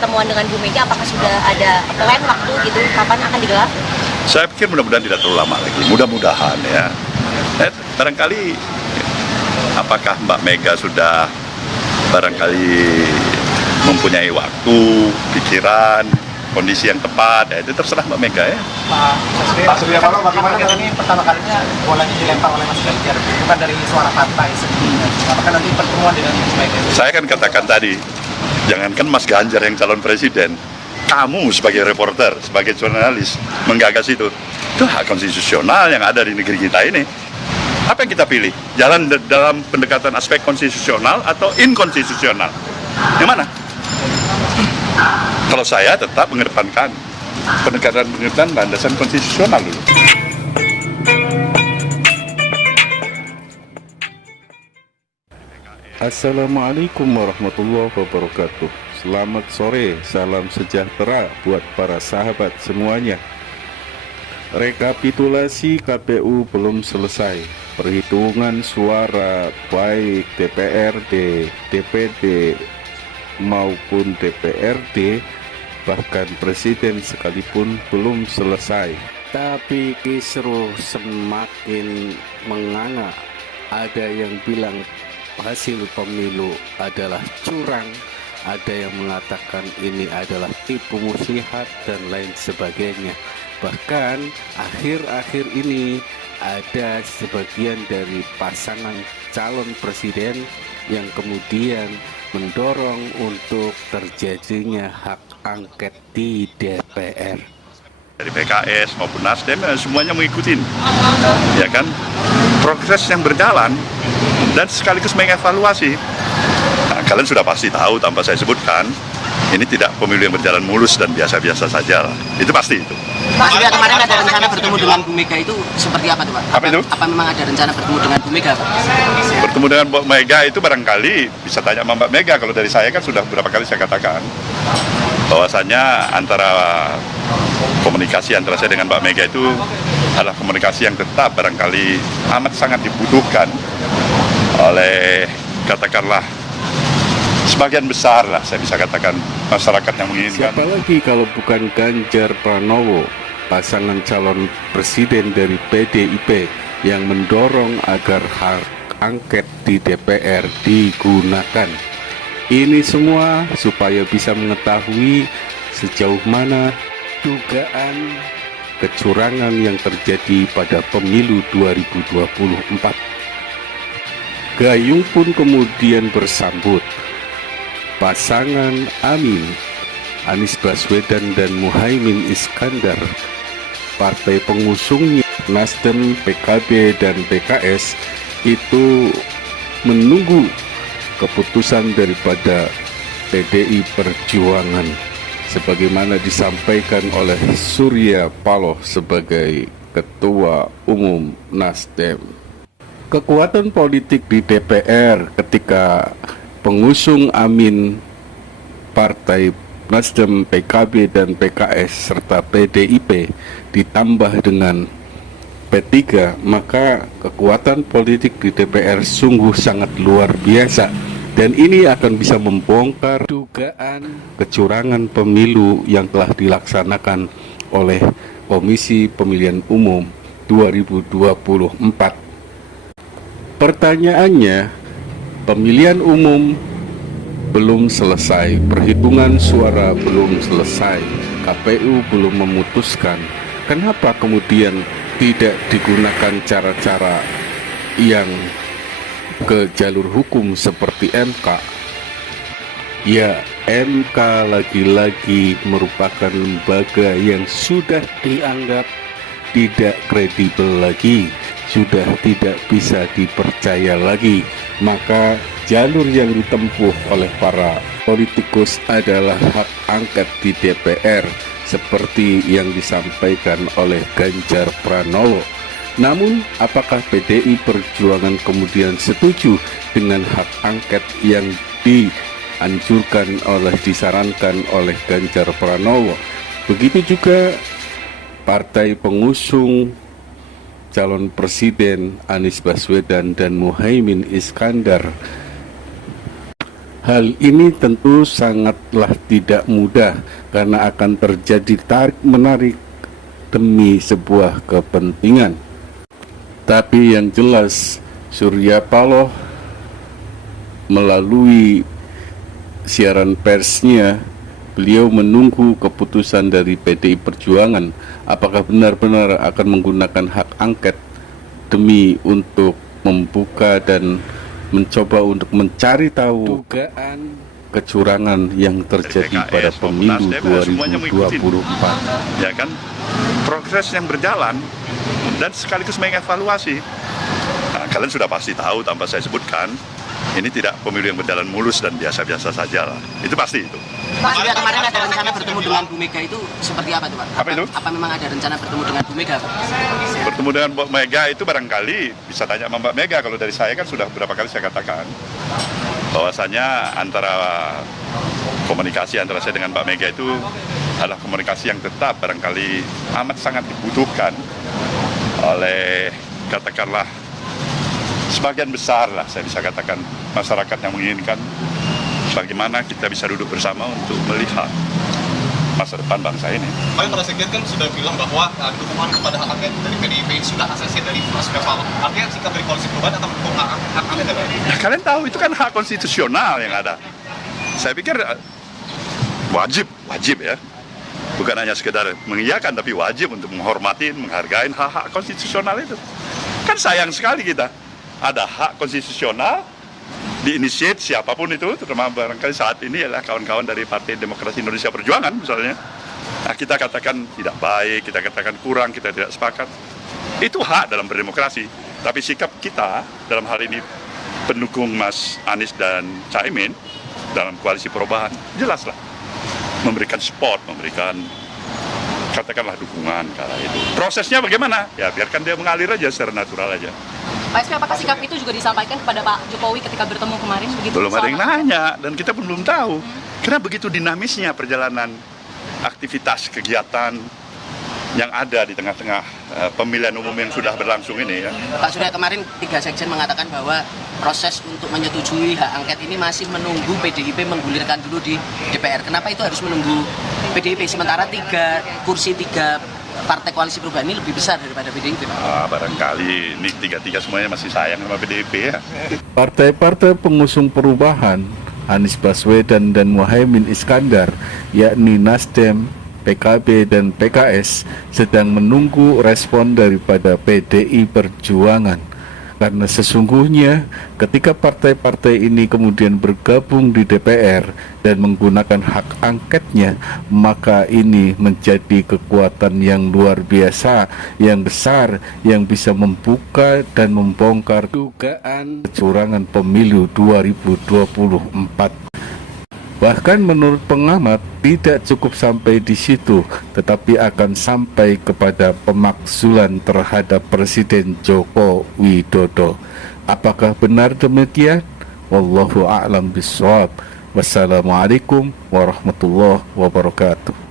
Pertemuan dengan Bu Mega, apakah sudah ada plan waktu gitu, kapan akan digelar? Saya pikir mudah-mudahan tidak terlalu lama lagi, mudah-mudahan ya. Barangkali apakah Mbak Mega sudah barangkali mempunyai waktu, pikiran, kondisi yang tepat, ya itu terserah Mbak Mega ya. Pak Surya Paloh, bagaimana ini pertama kalinya bolanya dilempar oleh Mas Ganjar, bukan dari suara partai sendiri. Apakah nanti pertemuan dengan Mas Mega? Saya kan katakan tadi, jangankan Mas Ganjar yang calon presiden, kamu sebagai reporter, sebagai jurnalis menggagas itu hak konstitusional yang ada di negeri kita ini. Apa yang kita pilih? Jalan dalam pendekatan aspek konstitusional atau inkonstitusional? Yang mana? Kalau saya tetap mengedepankan pendekatan landasan konstitusional dulu. Assalamualaikum warahmatullahi wabarakatuh. Selamat sore, salam sejahtera buat para sahabat semuanya. Rekapitulasi KPU belum selesai. Perhitungan suara baik DPRD, DPD maupun DPRD, bahkan presiden sekalipun belum selesai. Tapi kisruh semakin menganga. Ada yang bilang hasil pemilu adalah curang, ada yang mengatakan ini adalah tipu muslihat dan lain sebagainya. Bahkan akhir-akhir ini ada sebagian dari pasangan calon presiden yang kemudian mendorong untuk terjadinya hak angket di DPR. Dari PKS maupun Nasdem semuanya mengikuti, ya kan, progres yang berjalan dan sekaligus mengevaluasi. Nah, kalian sudah pasti tahu tanpa saya sebutkan, ini tidak pemilu yang berjalan mulus dan biasa-biasa saja. Itu pasti itu. Pak Surya, kemarin ada rencana bertemu dengan Bu Mega, itu seperti apa tuh Pak? Apa itu? Apa memang ada rencana bertemu dengan Bu Mega Pak? Bertemu dengan Mbak Mega itu barangkali bisa tanya sama Mbak Mega. Kalau dari saya kan sudah beberapa kali saya katakan bahwasanya antara komunikasi antara saya dengan Mbak Mega itu adalah komunikasi yang tetap barangkali amat sangat dibutuhkan oleh katakanlah sebagian besar lah, saya bisa katakan masyarakat yang menginginkan. Siapa lagi kalau bukan Ganjar Pranowo, pasangan calon presiden dari PDIP yang mendorong agar hak angket di DPR digunakan. Ini semua supaya bisa mengetahui sejauh mana dugaan kecurangan yang terjadi pada pemilu 2024. Gayung pun kemudian bersambut. Pasangan Amin, Anies Baswedan dan Muhaimin Iskandar, partai pengusungnya Nasdem, PKB dan PKS itu menunggu keputusan daripada PDI Perjuangan sebagaimana disampaikan oleh Surya Paloh sebagai Ketua Umum Nasdem. Kekuatan politik di DPR ketika pengusung Amin, partai Nasdem, PKB dan PKS serta PDIP ditambah dengan P3, maka kekuatan politik di DPR sungguh sangat luar biasa. Dan ini akan bisa membongkar dugaan kecurangan pemilu yang telah dilaksanakan oleh Komisi Pemilihan Umum 2024. Pertanyaannya, pemilihan umum belum selesai, perhitungan suara belum selesai, KPU belum memutuskan. Kenapa kemudian tidak digunakan cara-cara yang ke jalur hukum seperti MK? Ya, MK lagi-lagi merupakan lembaga yang sudah dianggap tidak kredibel lagi, sudah tidak bisa dipercaya lagi. Maka jalur yang ditempuh oleh para politikus adalah hak angket di DPR seperti yang disampaikan oleh Ganjar Pranowo. Namun apakah PDI Perjuangan kemudian setuju dengan hak angket yang dianjurkan disarankan oleh Ganjar Pranowo? Begitu juga partai pengusung calon presiden Anies Baswedan dan Muhaimin Iskandar. Hal ini tentu sangatlah tidak mudah karena akan terjadi tarik-menarik demi sebuah kepentingan. Tapi yang jelas Surya Paloh melalui siaran persnya, beliau menunggu keputusan dari PDI Perjuangan apakah benar-benar akan menggunakan hak angket demi untuk membuka dan mencoba untuk mencari tahu dugaan kecurangan yang terjadi pada pemilu 2024. Ya kan, progres yang berjalan dan sekaligus mengevaluasi. Nah, kalian sudah pasti tahu tanpa saya sebutkan, ini tidak pemilu yang berjalan mulus dan biasa-biasa saja lah. Itu pasti itu. Pak Surya, kemarin ada rencana bertemu dengan Bu Mega itu seperti apa tuh Pak? Apa itu? Apa memang ada rencana bertemu dengan Bu Mega Pak? Bertemu dengan Mbak Mega itu barangkali bisa tanya sama Mbak Mega. Kalau dari saya kan sudah beberapa kali saya katakan bahwasanya antara komunikasi antara saya dengan Mbak Mega itu adalah komunikasi yang tetap barangkali amat sangat dibutuhkan oleh katakanlah sebagian besar lah, saya bisa katakan masyarakat yang menginginkan bagaimana kita bisa duduk bersama untuk melihat masa depan bangsa ini. Kemarin para sekjen kan sudah bilang bahwa dukungan kepada hak angket dari PDIP sudah ACC dari Surya Paloh. Artinya sikap dari Koalisi Perubahan akan mendukung hak angket dari Nah, kalian tahu itu kan hak konstitusional yang ada. Saya pikir wajib ya. Bukan hanya sekedar mengiyakan, tapi wajib untuk menghormati, menghargai hak-hak konstitusional itu. Kan sayang sekali kita ada hak konstitusional diinisiat siapapun itu, terutama barangkali saat ini adalah kawan-kawan dari Partai Demokrasi Indonesia Perjuangan misalnya. Nah, kita katakan tidak baik, kita katakan kurang, kita tidak sepakat. Itu hak dalam berdemokrasi. Tapi sikap kita dalam hal ini pendukung Mas Anies dan Caimin dalam koalisi perubahan, jelaslah memberikan support, memberikan katakanlah dukungan kala itu. Prosesnya bagaimana? Ya biarkan dia mengalir aja secara natural aja. Pak SB, apakah sikap itu juga disampaikan kepada Pak Jokowi ketika bertemu kemarin? Begitu, Belum ada yang soal- nanya dan kita pun belum tahu. Karena begitu dinamisnya perjalanan aktivitas kegiatan yang ada di tengah-tengah pemilihan umum yang sudah berlangsung ini ya. Pak Surya, kemarin 3 sekjen mengatakan bahwa proses untuk menyetujui hak angket ini masih menunggu PDIP menggulirkan dulu di DPR. Kenapa itu harus menunggu PDIP sementara 3 partai koalisi perubahan ini lebih besar daripada PDIP? Barangkali ini tiga-tiga semuanya masih sayang sama PDIP ya. Partai-partai pengusung perubahan Anies Baswedan dan Muhaimin Iskandar, yakni Nasdem, PKB dan PKS, sedang menunggu respon daripada PDI Perjuangan. Karena sesungguhnya ketika partai-partai ini kemudian bergabung di DPR dan menggunakan hak angketnya, maka ini menjadi kekuatan yang luar biasa, yang besar, yang bisa membuka dan membongkar dugaan kecurangan pemilu 2024. Bahkan menurut pengamat tidak cukup sampai di situ, tetapi akan sampai kepada pemakzulan terhadap Presiden Joko Widodo. Apakah benar demikian? Wallahu a'lam bishawab. Wassalamualaikum warahmatullahi wabarakatuh.